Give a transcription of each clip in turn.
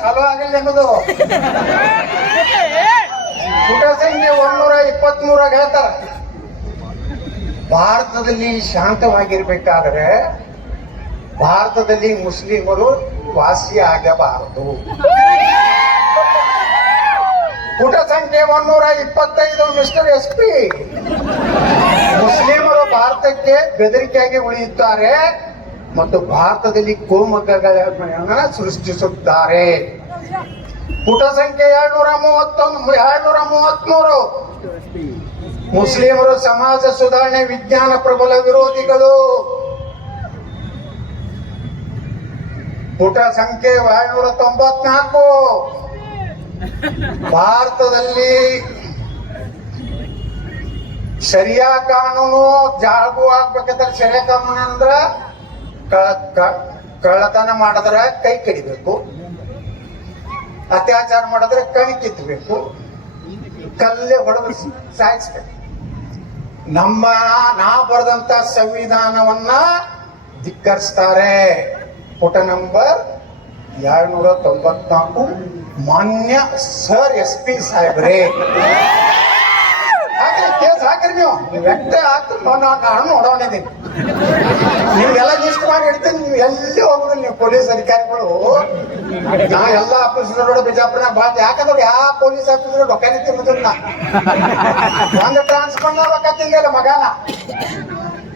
ಚಾಲು ಆಗಿಲ್ಲ ಎಂಬುದು ಪುಟ ಸಂಖ್ಯೆ ಒಂದೂರ ಹೇಳ್ತಾರ. ಭಾರತದಲ್ಲಿ ಶಾಂತವಾಗಿರ್ಬೇಕಾದ್ರೆ ಭಾರತದಲ್ಲಿ ಮುಸ್ಲಿಮರು ವಾಸಿ ಆಗಬಾರದು. ಪುಟ ಸಂಖ್ಯೆ ಒಂದೂರ ಇಪ್ಪತ್ತೈದು ಮಿಸ್ಟರ್ ಎಸ್ ಪಿ ಮುಸ್ಲಿಮರು ಭಾರತಕ್ಕೆ ಬೆದರಿಕೆಯಾಗಿ ಉಳಿಯುತ್ತಾರೆ. ಮತ್ತು ಭಾರತದಲ್ಲಿ ಕೋಮುಖಗಳನ್ನ ಸೃಷ್ಟಿಸುತ್ತಾರೆ. ಪುಟ ಸಂಖ್ಯೆ ಎರಡ್ನೂರ ಮೂವತ್ತೊಂದು ಎರಡ್ನೂರ ಮೂವತ್ಮೂರು. ಮುಸ್ಲಿಮರು ಸಮಾಜ ಸುಧಾರಣೆ, ವಿಜ್ಞಾನ ಪ್ರಬಲ ವಿರೋಧಿಗಳು. ಪುಟ ಸಂಖ್ಯೆ ಏಳ್ನೂರ ತೊಂಬತ್ನಾಲ್ಕು. ಭಾರತದಲ್ಲಿ ಶರಿಯಾ ಕಾನೂನು ಜಾಗು ಆಗ್ಬೇಕಂದ್ರೆ ಕಾನೂನು ಅಂದ್ರ ಕಳ್ಳತನ ಮಾಡಿದ್ರೆ ಕೈ ಕಡಿಬೇಕು. ಅತ್ಯಾಚಾರ ಮಾಡಿದ್ರೆ ಕಣಿ ಕಿತ್ತಬೇಕು. ಕಲ್ಲೇ ಹೊಡೆದು ಸಾಯಿಸ್ಬೇಕು. ನಮ್ಮ, ನಾ ಬರೆದಂತ ಸಂವಿಧಾನವನ್ನ ಧಿಕ್ಕರಿಸ್ತಾರೆ. ಪುಟ ನಂಬರ್ ಎರಡ್ನೂರ ತೊಂಬತ್ನಾಲ್ಕು ಮಾನ್ಯ ಸರ್ ಎಸ್ ಪಿ ಸಾಹೇಬ್ರೆ. ಕೇಸ್ ಹಾಕ್ರಿ ನೀವು. ವ್ಯಕ್ತ ಹಾಕಿ ನಾನು ನಾನು ನೀವೆಲ್ಲ ಲಿಸ್ಟ್ ಮಾಡಿ ಇಡ್ತೀನಿ ನೀವು ಎಲ್ಲಿ ಹೋಗುದಿಲ್ಲ ನೀವು ಪೊಲೀಸ್ ಅಧಿಕಾರಿಗಳು. ನಾ ಎಲ್ಲ ಆಫೀಸರ್ ಬಿಜಾಪುರನಾಗ ಬಾ ಯಾಕಂದ್ರೆ ಯಾವ ಪೊಲೀಸ್ ಆಫೀಸರ್ ರೊಕ್ಕ ತಿನ್ನೋದಿಲ್ಲ ಒಂದು ಟ್ರಾನ್ಸ್ಫರ್ ರೊಕ್ಕ ತಿಂದಿಲ್ಲ ಮಗನ.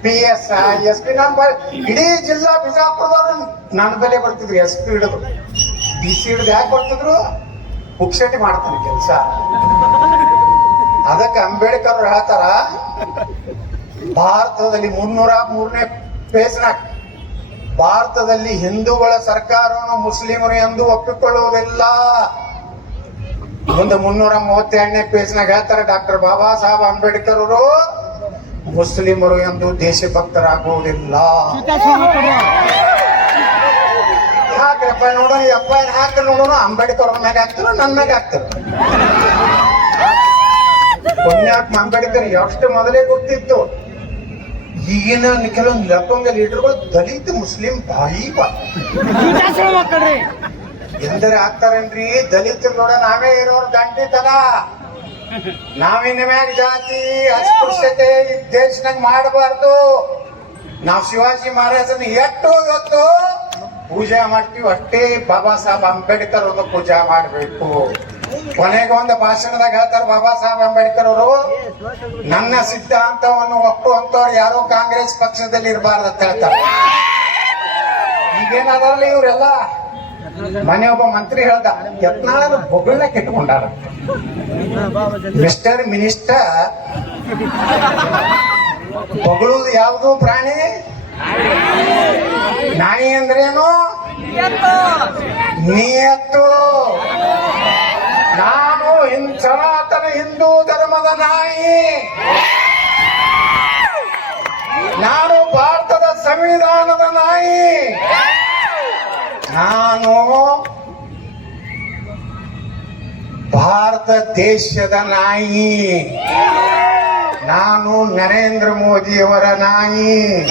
ಪಿ ಎಸ್ ಎಸ್ ಪಿ ನಾನು ಇಡೀ ಜಿಲ್ಲಾ ಬಿಜಾಪುರದವ್ರು ನನ್ನ ಬೆಲೆ ಬರ್ತಿದ್ರು ಎಸ್ ಪಿ ಹಿಡಿದು. ಡಿ ಸಿ ಹಿಡಿದು ಯಾಕೆ ಬರ್ತಿದ್ರು? ಪುಕ್ಷಟಿ ಮಾಡ್ತಾನೆ ಕೆಲಸ. ಅದಕ್ಕೆ ಅಂಬೇಡ್ಕರ್ ಅವ್ರು ಹೇಳ್ತಾರ, ಭಾರತದಲ್ಲಿ ಮುನ್ನೂರ ಮೂರನೇ ಪೇಜ್ನಾಗ ಭಾರತದಲ್ಲಿ ಹಿಂದೂಗಳ ಸರ್ಕಾರವನ್ನು ಮುಸ್ಲಿಮರು ಎಂದು ಒಪ್ಪಿಕೊಳ್ಳುವುದಿಲ್ಲ. ಒಂದು ಮುನ್ನೂರ ಮೂವತ್ತೆರಡನೇ ಪೇಜ್ನಾಗ ಹೇಳ್ತಾರೆ ಡಾಕ್ಟರ್ ಬಾಬಾ ಸಾಹೇಬ್ ಅಂಬೇಡ್ಕರ್ ಅವರು, ಮುಸ್ಲಿಮರು ಎಂದು ದೇಶಭಕ್ತರಾಗುವುದಿಲ್ಲ. ಹಾಕ್ರಪ್ಪ ನೋಡೋಣ ಅಪ್ಪ ಹಾಕ ನೋಡೋಣ ಅಂಬೇಡ್ಕರ್ ಅವ್ರ ಮ್ಯಾಗ ಹಾಕ್ತಾರ ನನ್ನ ಮ್ಯಾಗ ಹಾಕ್ತಾರ. ಪುಣ್ಯಾತ್ಮ ಅಂಬೇಡ್ಕರ್ ಎಷ್ಟು ಮೊದಲೇ ಗೊತ್ತಿತ್ತು. ಈಗಿನ ಕೆಲವೊಂದು ಲಪಂಗ ಲೀಡರ್ಗಳು ದಲಿತ ಮುಸ್ಲಿಂ ಬಾಯಿ ಬಾ. ಎಂದರೆ ಆಗ್ತಾರೇನ್ರಿ? ದಲಿತರು ನೋಡ ನಾವೇ ಇರೋರು ದಂಡಿತನ. ನಾವಿನ ಮೇಲೆ ಜಾತಿ ಅಸ್ಪೃಶ್ಯತೆ ಈ ದೇಶನಾಗ ಮಾಡಬಾರ್ದು. ನಾವು ಶಿವಾಜಿ ಮಹಾರಾಜನ ಎಷ್ಟು ಇವತ್ತು ಪೂಜೆ ಮಾಡ್ತೀವಿ ಅಷ್ಟೇ ಬಾಬಾ ಸಾಹೇಬ್ ಅಂಬೇಡ್ಕರ್ ಅವ್ರನ್ನ ಪೂಜೆ ಮಾಡಬೇಕು. ಕೊನೆಗೆ ಒಂದು ಭಾಷಣದಾಗ ಹೇಳ್ತಾರೆ ಬಾಬಾ ಸಾಹೇಬ್ ಅಂಬೇಡ್ಕರ್ ಅವರು. ನನ್ನ ಸಿದ್ಧಾಂತವನ್ನು ಒಪ್ಪುವಂತವ್ರು ಯಾರು ಕಾಂಗ್ರೆಸ್ ಪಕ್ಷದಲ್ಲಿ ಇರಬಾರ್ದು ಅಂತ ಹೇಳ್ತಾರೆ. ಈಗೇನಾದ್ರಲ್ಲಿ ಇವರೆಲ್ಲ? ಮನೆ ಒಬ್ಬ ಮಂತ್ರಿ ಹೇಳ್ದ, ಯತ್ನಾಳನ ಬೊಗಳನ್ನ ಕೆಟ್ಕೊಂಡಾರ ಮಿಸ್ಟರ್ ಮಿನಿಸ್ಟರ್, ಬೊಗಳುದು ಯಾವುದು ಪ್ರಾಣಿ? ನಾಯಿ ಅಂದ್ರೇನು? ನಿಯತ್ತು. ನಾನು ಸನಾತನ ಹಿಂದೂ ಧರ್ಮದ ನಾಯಿ. ನಾನು ಭಾರತದ ಸಂವಿಧಾನದ ನಾಯಿ. ನಾನು ಭಾರತ ದೇಶದ ನಾಯಿ. ನಾನು ನರೇಂದ್ರ ಮೋದಿಯವರ ನಾಯಿ.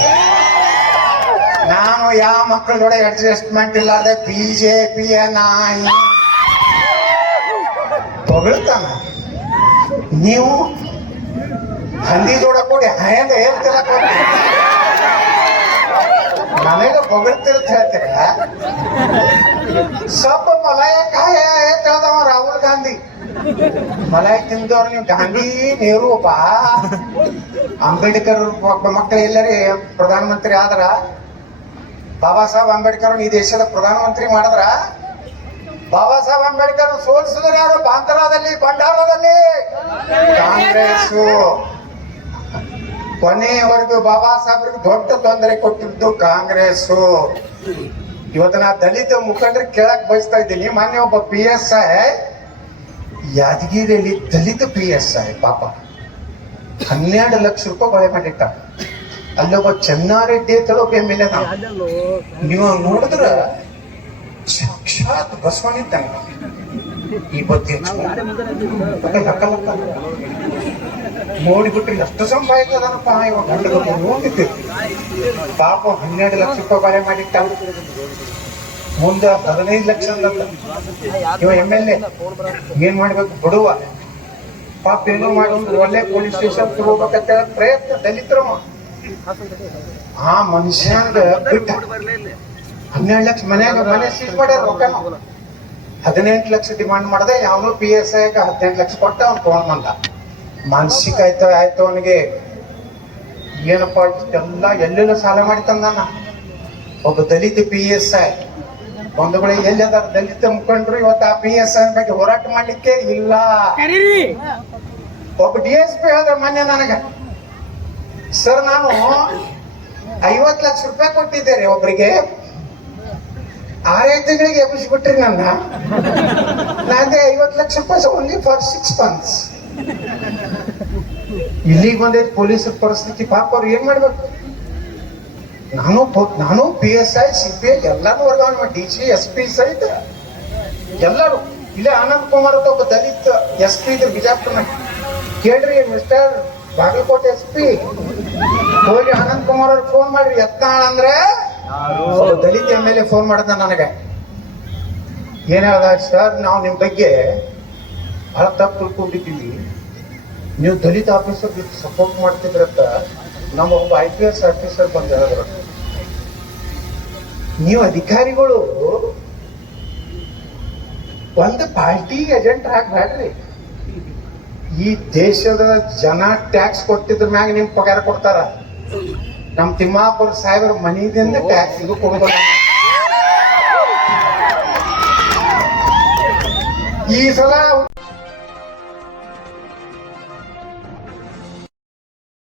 ನಾನು ಯಾವ ಮಕ್ಕಳ ಜೊತೆ ಅಡ್ಜಸ್ಟ್ಮೆಂಟ್ ಇಲ್ಲದ ಬಿಜೆಪಿಯ ನಾಯಿ. ಹೊಗಳ್ತಾನ ನೀವು ಹಂದಿ ಜೋಡ ಕೂಡಿ ಹಯಂದ ಹೇಳ್ತಿರ ನನಗ ಹೊಗಳ್ತಿರತ್ ಹೇಳ್ತೀರ? ಸ್ವಲ್ಪ ಮಲಾಯ ಕಾಯ ಅಂತ ಹೇಳ್ದವ ರಾಹುಲ್ ಗಾಂಧಿ. ಮಲಾಯ ತಿಂದವ್ರು ನೀವು ಗಾಂಧಿ, ನೆಹರು ಬಾ ಅಂಬೇಡ್ಕರ್ ಮಕ್ಕಳು ಎಲ್ಲರೇ ಪ್ರಧಾನಮಂತ್ರಿ ಆದ್ರ. ಬಾಬಾ ಸಾಹೇಬ್ ಅಂಬೇಡ್ಕರ್ ಈ ದೇಶದ ಪ್ರಧಾನಮಂತ್ರಿ ಮಾಡಿದ್ರ. ಬಾಬಾ ಸಾಹೇಬ್ ಅಂಬೇಡ್ಕರ್ ಸೋಲಿಸಿದ್ರು ಯಾರು? ಭಂಡಾರದಲ್ಲಿ ಕಾಂಗ್ರೆಸ್ ಕೊನೆಯವರೆಗೂ ಬಾಬಾ ಸಾಹೇಬ್ರಿಗೆ ದೊಡ್ಡ ತೊಂದರೆ ಕೊಟ್ಟಿದ್ದು ಕಾಂಗ್ರೆಸ್ ಇವತ್ತು ನಾ ದಲಿತ ಮುಖಂಡರು ಕೇಳಕ್ ಬಯಸ್ತಾ ಇದ್ದೀನಿ. ಮೊನ್ನೆ ಒಬ್ಬ ಪಿ ಎಸ್ ಐ ಯಾದಗಿರಿಯಲ್ಲಿ ದಲಿತ ಪಿ ಎಸ್ ಐ ಪಾಪ. ಹನ್ನೆರಡು ಲಕ್ಷ ರೂಪಾಯಿ ಬಳೆ ಮಾಡಿಟ್ಟ. ಅಲ್ಲೊಬ್ಬ ಚೆನ್ನಾರೆಡ್ಡಿ ಅಂತ ಒಬ್ಬ ಎಂ ಎಲ್ ಎ ನೀವು ನೋಡಿದ್ರ? ಸಾಕ್ಷಾತ್ ಬಸವನಿದ್ದಂಗ. ಬತ್ತಿ ನೋಡಿಬಿಟ್ರೆ ಎಷ್ಟು ಸಂಪಾದಿಸದನಪ್ಪ ಇವಾಗ? ಗಂಡದ ನೋಡಿದ್ದೆ ಪಾಪ ಹನ್ನೆರಡು ಲಕ್ಷ ರೂಪಾಯಿ ಮಾಡಿಟ್ಟ ಮುಂದೆ ಹದಿನೈದು ಲಕ್ಷ ಇವ ಎಂ ಎಲ್ ಎ. ಏನ್ ಮಾಡ್ಬೇಕು? ಬಿಡುವ. ಪಾಪ ಏನೋ ಮಾಡಿ ಒಂದು ಒಳ್ಳೆ ಪೊಲೀಸ್ ಸ್ಟೇಷನ್ ತಗೋಬೇಕಂತ ಪ್ರಯತ್ನ ದಲಿತರಮ್ಮ ಆ ಮನುಷ್ಯ ಹನ್ನೆರಡು ಲಕ್ಷ ಮನೆಯಾಗ ಮನೆ ಸೀಸ್ ಮಾಡ್ಯಾರ ರೊಕ್ಕನ. ಹದಿನೆಂಟು ಲಕ್ಷ ಡಿಮಾಂಡ್ ಮಾಡಿದೆ ಯಾವನು ಪಿ ಎಸ್ ಐ ಹದಿನೆಂಟು ಲಕ್ಷ ಕೊಟ್ಟ ಅವ್ನು ತಗೊಂಡ್ಬಂದ ಮಾನಸಿಕ ಆಯ್ತು ಆಯ್ತು ಅವನಿಗೆ. ಏನಪ್ಪ ಎಲ್ಲ ಎಲ್ಲೆಲ್ಲ ಸಾಲ ಮಾಡಿ ತಂದಾನ? ಒಬ್ಬ ದಲಿತ ಪಿ ಎಸ್ ಐ ಒಂದು ಬಳಿ ಎಲ್ಲಿ ಅದಾರ ದಲಿತ ಮುಖಂಡರು ಇವತ್ತು ಆ ಪಿ ಎಸ್ ಐ ಬಗ್ಗೆ ಹೋರಾಟ ಮಾಡ್ಲಿಕ್ಕೆ ಇಲ್ಲ. ಒಬ್ಬ ಡಿ ಎಸ್ ಪಿ ಹೇಳಿದ್ರೆ ಮೊನ್ನೆ ನನಗ. ಸರ್ ನಾನು ಐವತ್ತು ಲಕ್ಷ ರೂಪಾಯಿ ಕೊಟ್ಟಿದ್ದೆ ರೀ ಒಬ್ರಿಗೆ. ಆರೈದು ತಿಂಗಳಿಗೆ ಎಬ್ಬಿಸ್ಬಿಟ್ರಿ ನನ್ನ. ನಾನೇ ಐವತ್ತು ಲಕ್ಷ ರೂಪಾಯಿ ಓನ್ಲಿ ಫಾರ್ ಸಿಕ್ಸ್ ಮಂತ್ಸ್ ಇಲ್ಲಿಗೆ ಬಂದೈತಿ ಪೊಲೀಸರ ಪರಿಸ್ಥಿತಿ ಪಾಪ ಅವ್ರು ಏನ್ ಮಾಡ್ಬೇಕು? ನಾನು ನಾನು P S I C P I ಎಲ್ಲಾನು ವರ್ಗಾವಣೆ ಮಾಡಿ ಡಿ ಸಿ ಎಸ್ ಪಿ ಸಹಿತ ಎಲ್ಲರೂ ಇಲ್ಲೇ ಆನಂದ್ ಕುಮಾರ್ ಅಂತ ಒಬ್ಬ ದಲಿತ ಎಸ್ ಪಿ ಇದ್ರ ಬಿಜಾಪುರ ಕೇಳ್ರಿ ಮಿಸ್ಟರ್ ಬಾಗಲಕೋಟೆ ಎಸ್ ಪಿ ಹೋಗಿ ಆನಂದ್ ಕುಮಾರ್ ಅವ್ರಿಗೆ ಫೋನ್ ಮಾಡ್ರಿ. ಎತ್ತ ಅಂದ್ರೆ ದಲಿತ ಮೇಲೆ ಫೋನ್ ಮಾಡಿದ ನನಗೆ. ಏನ್ ಹೇಳ್ದ? ಸರ್ ನಾವು ನಿಮ್ಮ ಬಗ್ಗೆ ಬಹಳ ತಪ್ಪು ತಿಳ್ಕೊಂಡಿದ್ದೀವಿ ನೀವು ದಲಿತ ಆಫೀಸರ್ ಸಪೋರ್ಟ್ ಮಾಡ್ತಿದ್ರಂತ ನಮ್ಮ ಒಬ್ಬ ಐ ಪಿ ಎಸ್ ಆಫೀಸರ್ ಬಂದು ನೀವು ಅಧಿಕಾರಿಗಳು ಒಂದು ಪಾರ್ಟಿ ಏಜೆಂಟ್ ಹಾಕ್ಬೇಡ್ರಿ ಈ ದೇಶದ ಜನ ಟ್ಯಾಕ್ಸ್ ಕೊಟ್ಟಿದ್ರ ಮ್ಯಾಗ ನಿಮ್ ಪಗಾರ ಕೊಡ್ತಾರ. ನಮ್ ತಿಮ್ಮಾಪುರ ಸಾಹೇಬ್ರ ಮನೆಯಿಂದ ಟ್ಯಾಕ್ಸ್ ಇದು ಕೊಡೋದಿಲ್ಲ ಈ ಸಲ